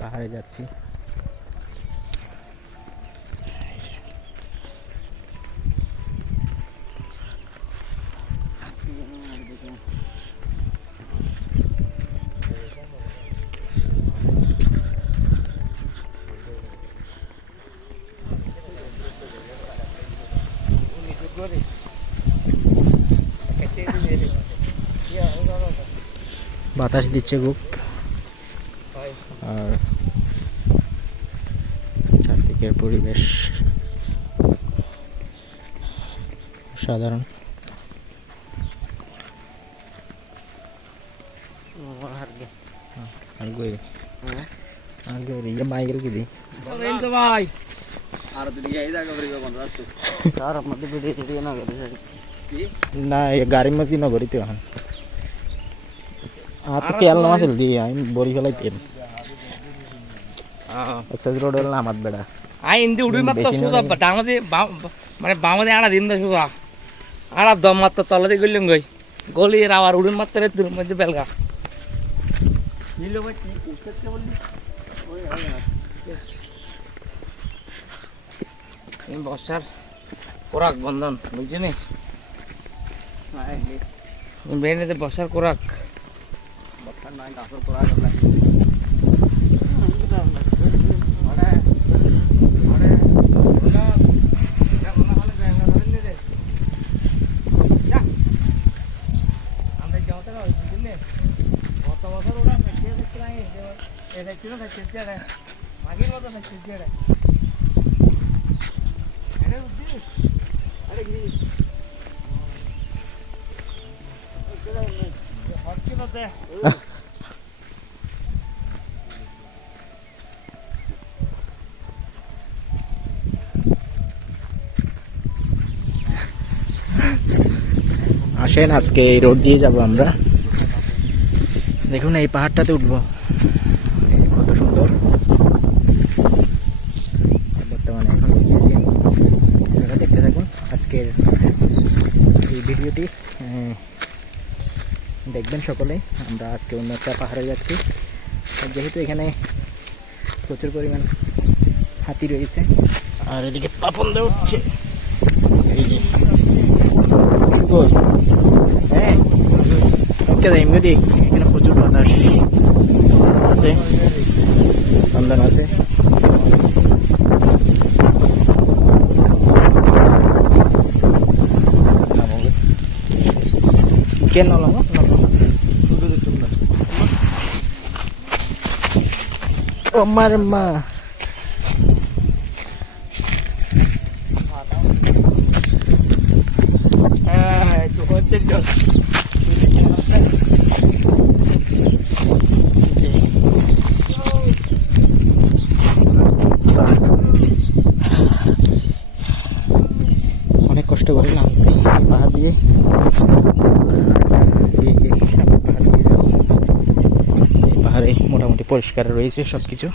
পাহাড়ে যাচ্ছি। বাতাস দিচ্ছে খুব, আর চারদিকের পরিবেশ সাধারণ। মাইকেল কি ভাই না গাড়ির মধ্যে নগরী তো এখন কেল নাম আছিল দিয়ে আমি বড়ি ফেলাইতেন এক্সাইজ রোড হল না আমার বেড়া আই ইন্দি উড়ি মাত্র সোজা ডাঙাতে মানে বামাতে আড়া দিন সোজা আড়া দম মাত্র তলাতে গেলাম গই গলি আবার উড়ি মাত্র তোর মধ্যে বেলগা বর্ষার কোরাক বন্ধন বুঝছি নি বেড়ে বর্ষার কোরাক বর্ষার নয় গাছের কোরাক আসেন আজকে এই রোড দিয়ে যাব আমরা। দেখুন এই পাহাড়টাতে উঠবো, কত সুন্দর। বর্তমানে এখন দেখতেছি আপনারা দেখতে থাকুন আজকের এই ভিডিওটি, দেখবেন সকলে। আমরা আজকে অন্য একটা পাহাড়ে যাচ্ছি, যেহেতু এখানে প্রচুর পরিমাণ হাতি রয়েছে, আর এদিকে পাপন দিয়ে উঠছে। এই যে হ্যাঁ এমনি এখানে প্রচুর বাতাস আছে, সন্ধান আছে। কেন ও মার মা অনেক কষ্ট করে নামছি পাহাড় দিয়ে। পাহাড়ে মোটামুটি পরিষ্কার রয়েছে সবকিছু।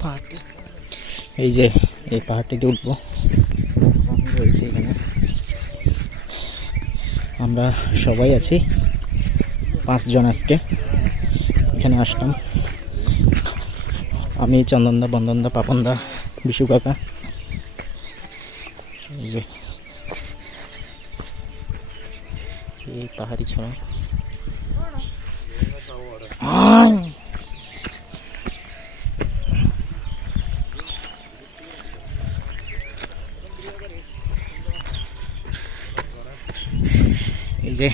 পাহাড়টি এই যে এই পাহাড়টিতে উঠবো রয়েছে এখানে। আমরা সবাই আছি 5 জন আজকে এখানে আসলাম। আমি চন্দনদা, বন্দনদা, পাপনদা, বিশু কাকা। এই যে এই পাহাড়ি ছড়া এই যে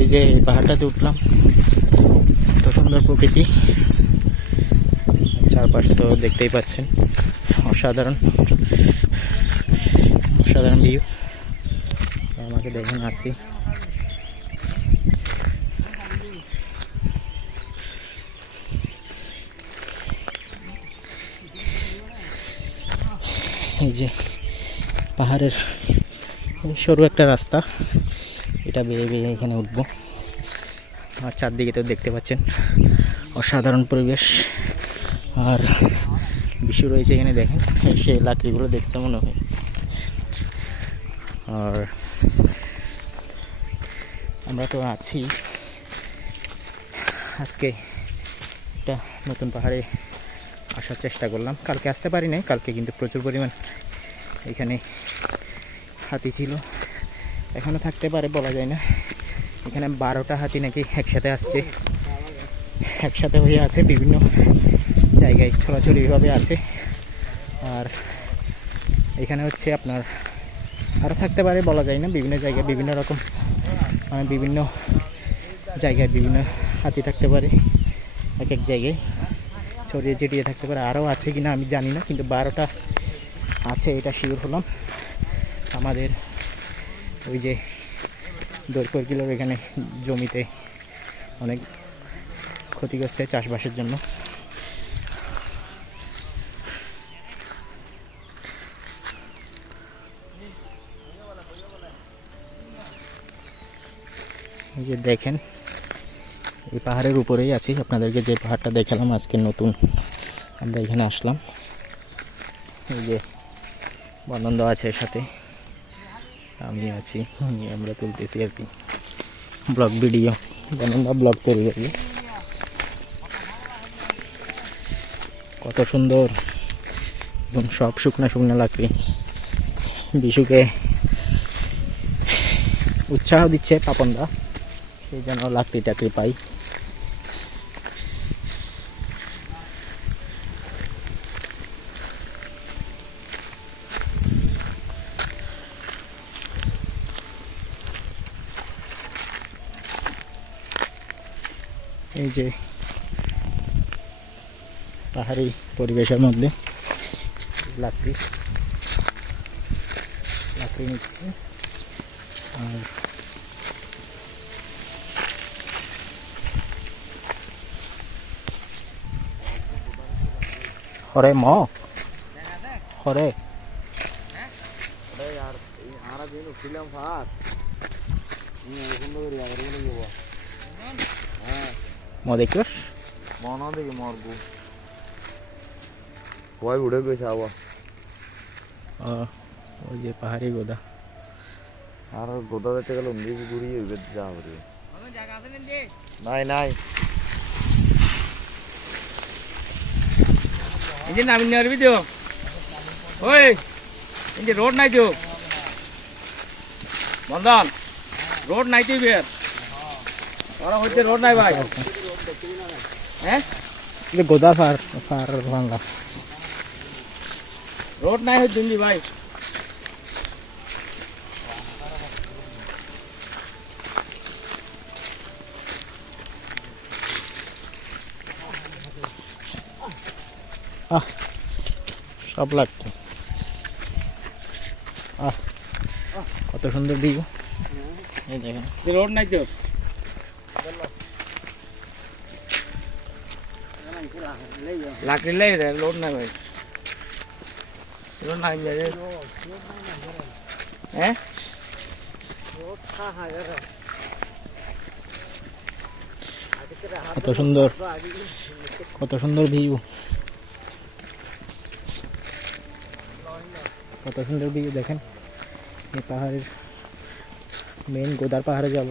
এই যে পাহাড়টাতে উঠলাম, তো সুন্দর প্রকৃতি চারপাশে তো দেখতেই পাচ্ছেন, অসাধারণ অসাধারণ ভিউ। আমাকে দেখুন আসছি এই যে পাহাড়ের সরু একটা রাস্তা, এটা বেয়ে বেয়ে এখানে উঠবো। আর চারদিকে তো দেখতে পাচ্ছেন অসাধারণ পরিবেশ। আর বিশু রয়েছে এখানে, দেখেন সেই লাকড়িগুলো দেখতে মনে হয়। আর আমরা তো আছি আজকে একটা নতুন পাহাড়ে আসার চেষ্টা করলাম। কালকে আসতে পারি নাই, কালকে কিন্তু প্রচুর পরিমাণ এখানে হাতি ছিল। এখনও থাকতে পারে, বলা যায় না। এখানে 12টা হাতি নাকি একসাথে আসছে, একসাথে হয়ে আছে, বিভিন্ন জায়গায় ছড়াছড়িভাবে আছে। আর এখানে হচ্ছে আপনার আরও থাকতে পারে, বলা যায় না। বিভিন্ন জায়গায় বিভিন্ন রকম, মানে বিভিন্ন জায়গায় বিভিন্ন হাতি থাকতে পারে, এক এক জায়গায় ছড়িয়ে ছিটিয়ে থাকতে পারে। আরও আছে কি না আমি জানি না, কিন্তু 12টা আছে এটা শিওর হলাম। আমাদের ওই যে দরকার কিলোর এখানে জমিতে অনেক ক্ষতি করছে চাষবাসের জন্য। এই যে দেখেন, এই পাহাড়ের উপরেই আছি। আপনাদেরকে যে পাহাড়টা দেখালাম আজকে নতুন আমরা এখানে আসলাম। এই যে বর্ণন দেওয়া আছে এর সাথে, আমি আছি, আমরা তুলতেছি আর কি ব্লগ ভিডিও, বর্ণন ব্লগ তৈরি করি। কত সুন্দর, এবং সব শুকনা শুকনা লাকড়ি। বিশুকে উৎসাহ দিচ্ছে পাপনদা, সেই জন্য লাকড়ি টাকড়ি পাই। এই যে পাহাড়ি পরিবেশের মধ্যে লাকড়ি নিচ্ছে। আর হরে ম হরে দেখো মনে দেখি মরবো সবাই উঠে গেছে আবার। ওই যে পাহাড়ি গোদা, আর গোদা দেখতে গেলে অমনি দূরই হইবে যা হবে। নাই নাই এই যে নামিন নেওয়ার তো ওই এই যে রোড নাই তো বন্ধন, রোড নাই তো বের ওরা হচ্ছে রোড নাই ভাই। হ্যাঁ গোদা ফার ফার বাংলা রোড নাই হচ্ছে দিল্লি ভাই। সব লাগতো। কত সুন্দর ভিউ, এই দেখেন। রোড নাই তো লাকড়ি লাই রে, রোড নাই ভাই, রোড নাই রে। হ্যাঁ কত সুন্দর, কত সুন্দর ভিউ, কত সুন্দর ভিউ দেখেন। এই পাহাড়ের মেইন গোদার পাহাড়ে যাব।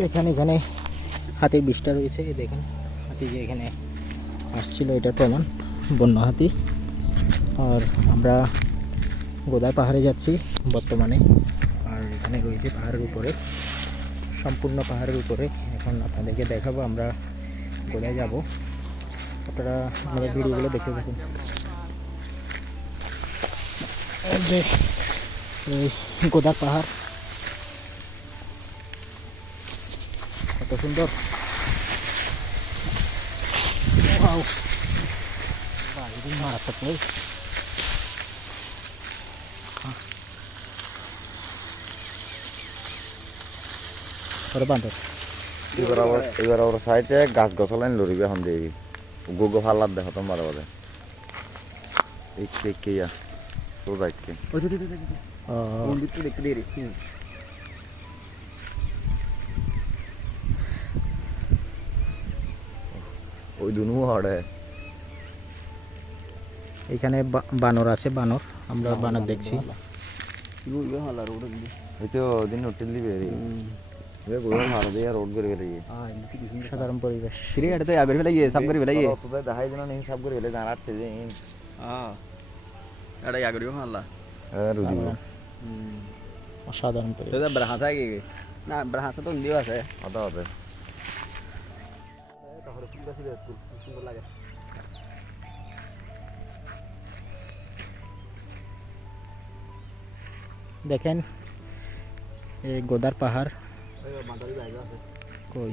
দেখেন এখানে হাতির বিষ্ঠা রয়েছে, এই দেখেন হাতি যে এখানে আসছিল এটার প্রমাণ, বন্য হাতি। আর আমরা গোদার পাহাড়ে যাচ্ছি বর্তমানে। আর এখানে রয়েছে পাহাড়ের উপরে, সম্পূর্ণ পাহাড়ের উপরে। এখন আপনাদেরকে দেখাবো আমরা গোদায় যাব, আপনারা আমাদের ভিডিওগুলো দেখতে থাকুন। যে এই গোদার পাহাড় কত সুন্দর। Wow. Wah, ini maratap nih. Berbantu. এবার ওর সাইডে গাছ গছলাইন লড়িবে এখন দেবি গোগো ফাল্লার দেখো তোমার বাদে এই কেয়া তো যাইছে Oh, ওই দুনু হড়ে এখানে বানর আছে, বানর আমরা বানর দেখছি। এই তো দিন হোটেল দিবে রে वे गोल मार दे यार रोड कर गई সাধারণ পরিবেশ। फ्री हटते आगे भी लगी सब कर भी लगी तो तो दहाई दिन नहीं सब कर गले जाना आते दे हां एड़ा आगे भी मारला रुदी অসাধারণ পরিবেশ। तो बरहासा की ना बरहासा तो दिवस है आता होते দেখেন এই গোদার পাহাড় কই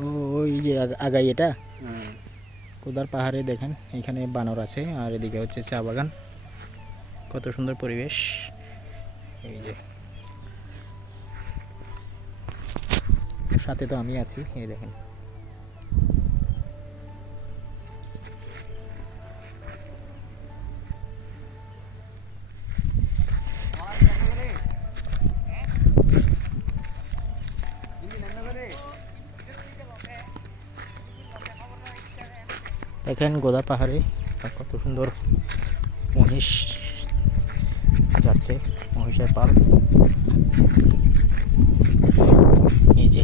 ও ওই যে আগাই এটা গোদার পাহাড়ে দেখেন এখানে বানর আছে আর এদিকে হচ্ছে চা বাগান, কত সুন্দর পরিবেশ। এই যে সাথে তো আমি আছি, এই দেখেন দেখেন গোদা পাহাড়ে কত সুন্দর মহিষ যাচ্ছে, মহিষের পাল। এই যে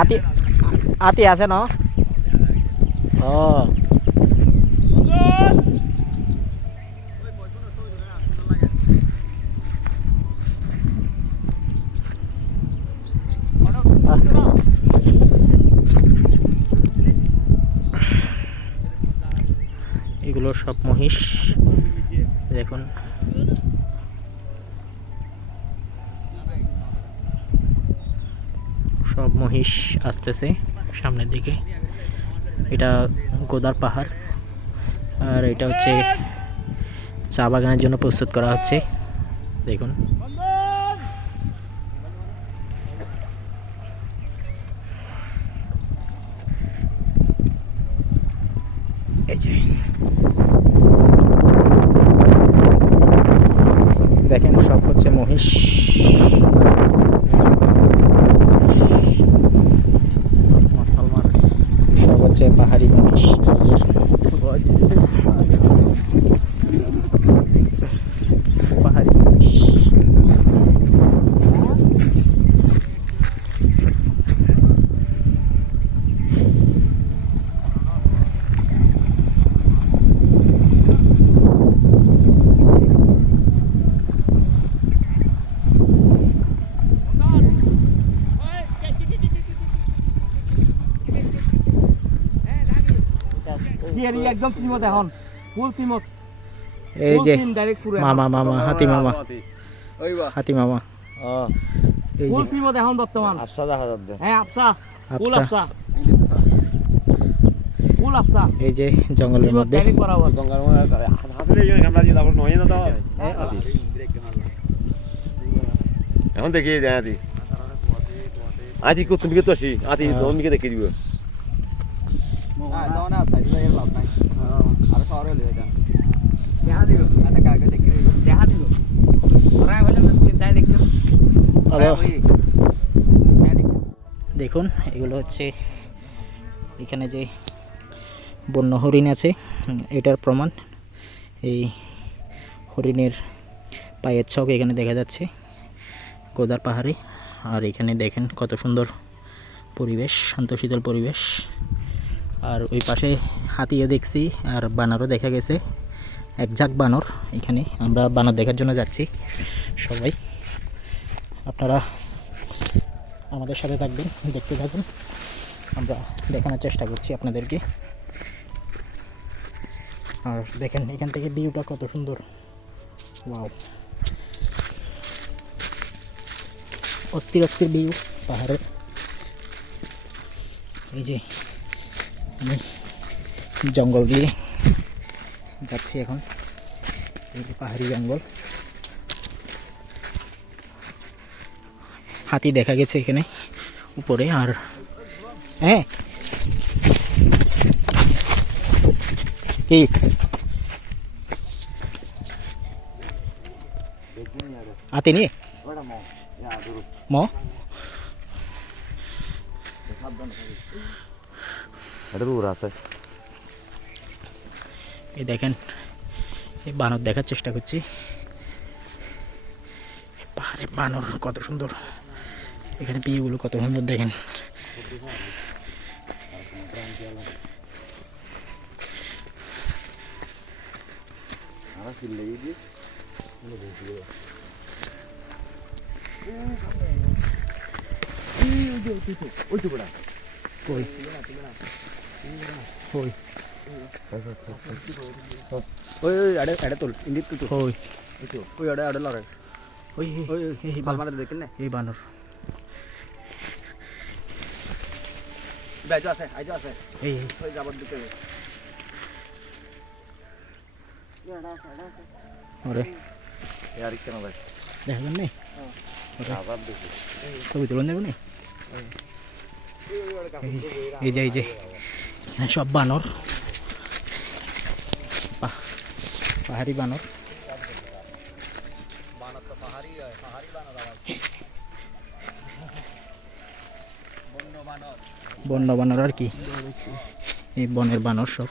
আতি আতি আছে ন ও এগুলো সব মহিষ দেখুন। সব মহিষ আসতেছে সামনের দিকে। এটা গোদার পাহাড় আর এটা হচ্ছে চা বাগানের জন্য প্রস্তুত করা হচ্ছে, দেখুন। এই যে দেখেন সব হচ্ছে মহিষ, সব হচ্ছে পাহাড়ি মহিষ। পাহাড়ি মহিষ একদম টিমত এখন ফুল টিমত। এই যে ডাইরেক্ট পুরো মামা মামা হাতি মামা ওইবা হাতি মামা এই ফুল যে টিমত এখন বর্তমান। আপসা দেখা যাবে হ্যাঁ আফসা ফুল আফসা। আফসা ফুল আফসা এই যে জঙ্গলের টিমত মধ্যে ডাইরেক্ট বরাবর। গঙ্গার হাসলে এই আমরা দিয়ে তারপর নয় না তো এখন দেখি যাই আতি আতি কত তুমি কত আসি আতি দমিকে দেখে দিব হ্যাঁ দাও না সাইড দিয়ে লাভ নাই আর খাওয়ারে লয়ে যান দেখা দিও আটা কাকে দেখি দেখা দিল ওরা বলে ডাইরেক্ট দেখুন এগুলো হচ্ছে এখানে যে বন্য হরিণ আছে এটার প্রমাণ এই হরিণের পায়ের ছক এখানে দেখা যাচ্ছে গোদার পাহাড়ে। আর এখানে দেখেন কত সুন্দর পরিবেশ, শান্তশীতল পরিবেশ। আর ওই পাশে হাতিও দেখছি আর বানরও দেখা গেছে, এক ঝাঁক বানর। এখানে আমরা বানর দেখার জন্য যাচ্ছি সবাই, আপনারা আমাদের সাথে থাকবেন, দেখতে থাকুন, আমরা দেখানোর চেষ্টা করছি আপনাদেরকে। আর দেখেন এখান থেকে ভিউটা কত সুন্দর, ওয়াও, অস্থির অস্থির ভিউ পাহাড়ের। এই যে আমি জঙ্গল দিয়ে যাচ্ছি এখন, এই যে পাহাড়ি জঙ্গল। হাতি দেখা গেছে এখানে উপরে। আর হ্যাঁ কি হাতি নিয়ে ম এটা দূর আছে। এই দেখেন এই বানর দেখার চেষ্টা করছি, পাহাড়ে বানর কত সুন্দর, এখানে বিয়েগুলো কত সুন্দর দেখেন। কই কই ওই আড়ে আড়ে তোল ইন্দিত তো কই ওই আড়ে আড়ে লড়াই ওই ওই এই পালমারে দেখেন না এই বানর, বেজো আছে আইজো আছে এই ওই যাবার দিকে ওরে আর কেন ভাই দেখবেন নি আবার দেখি ছবি তুলে নেবেন নি? এই যে এখানে সব বানর, পাহাড়ি বানর। বন্য বানর আর কি, এই বনের বানর সব।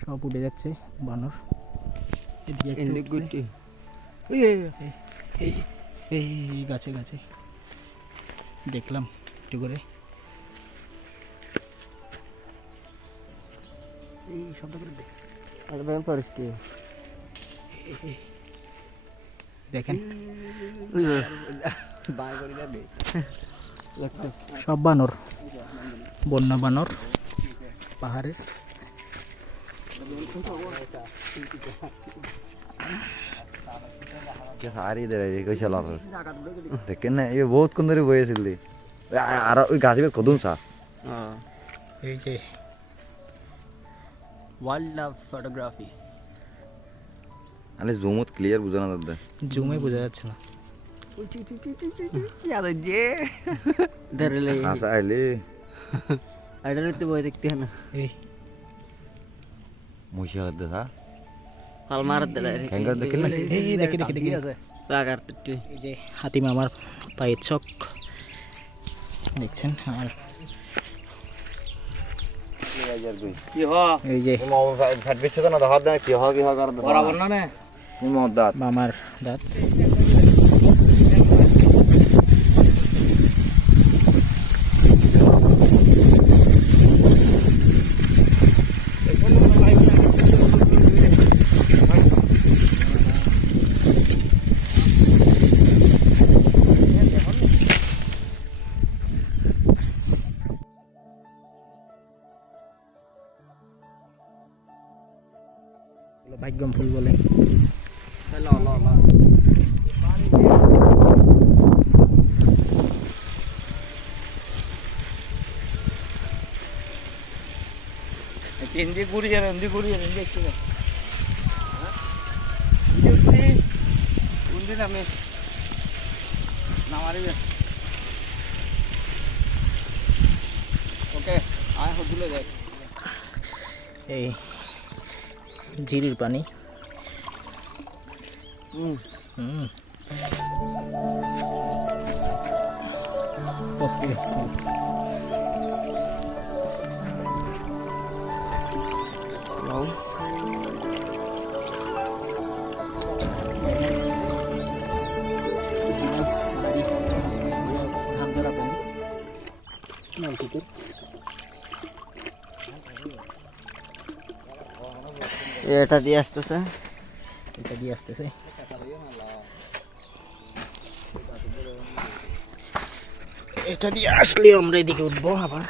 সব উঠে যাচ্ছে বানর, এদিকে একটু উঠছে। এই গাছে গাছে দেখলাম একটু করে, এই শব্দ করে দেখেন সব বানর, বন্য বানর পাহাড়ের। হারি দেয় কইছে লাভ দেখেন না এই বহুত কোন ধরে বইছিল আর ওই গাছ কদম চা এই যে ওয়াইল্ড লাইফ ফটোগ্রাফি, আরে জুমত ক্লিয়ার বুঝা না দাদা, জুমে বোঝা যাচ্ছে না। याद जे धरले হাসা আইলে आइडर तो बोय देखते हैं ना এই মুশি হদ্দা সা हाल मारत दे ক্যাঙ্গার দেখেন না এই দেখি দেখি দেখি लागार तट्टे এই যে হাতি মামার পায়ের ছক দেখছেন। আর কি হ এই যে ফ্যাট বেশি তো না দাহাত দেয় কি হয় কর বরাবর না মদ্দাত মামার দাঁত। ভাগ্যম ফুল বলে। ला ला ला হিন্দি গুড়ি আর হিন্দি একটু কোন দিন আমি নামারিবে ওকে আয় হদুলে যাই। এই ঝিরির পানি। হুম হুম। ওকে। লও ধানঝরা পানি নলকূপের। এটা দিয়ে আসতেছে এটা দিয়ে আসতেছে। এটা দিয়ে আসলে আমরা এদিকে উঠবো আবার।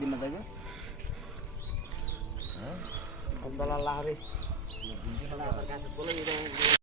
দিন না যাবে লাহারে